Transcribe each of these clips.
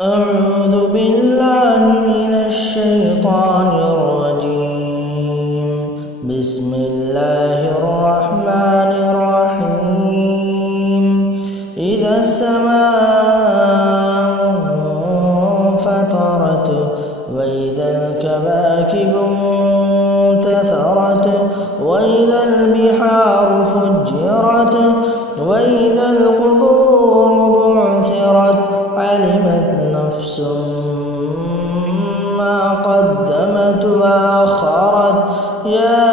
أعوذ بالله من الشيطان الرجيم. بسم الله الرحمن الرحيم. إذا السماء انفطرت وإذا الكواكب انتثرت وإذا البحار فجرت وإذا القبور بعثرت علمت نفس ما قدمت وأخرت يا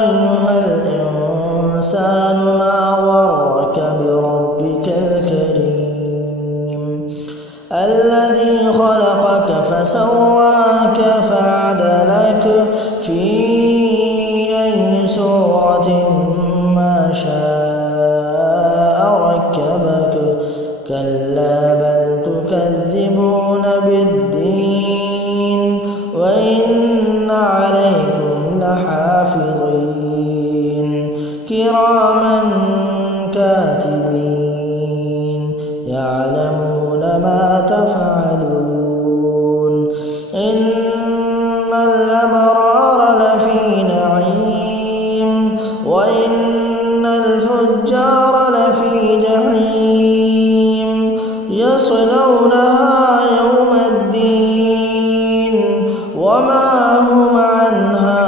أيها الإنسان ما غرك بربك الكريم الذي خلقك فسواك فعدلك في أي صورة ما شاء ركبك كلا بل تكذبون بالدين وإن عليكم لحافظين كراما كاتبين يعلمون ما تفعلون إن الأبرار لفي نعيم وإن الفجار لفي جحيم يصلونها يوم الدين وما هم عنها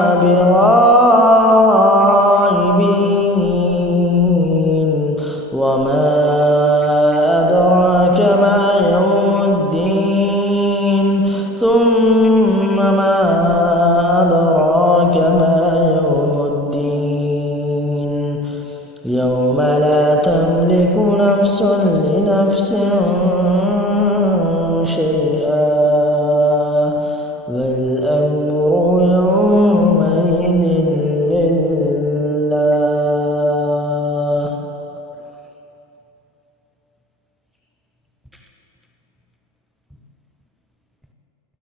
بغائبين وما أدراك ما يوم الدين ثم ما أدراك ما يوم الدين يوم لا تملك نفس لنفس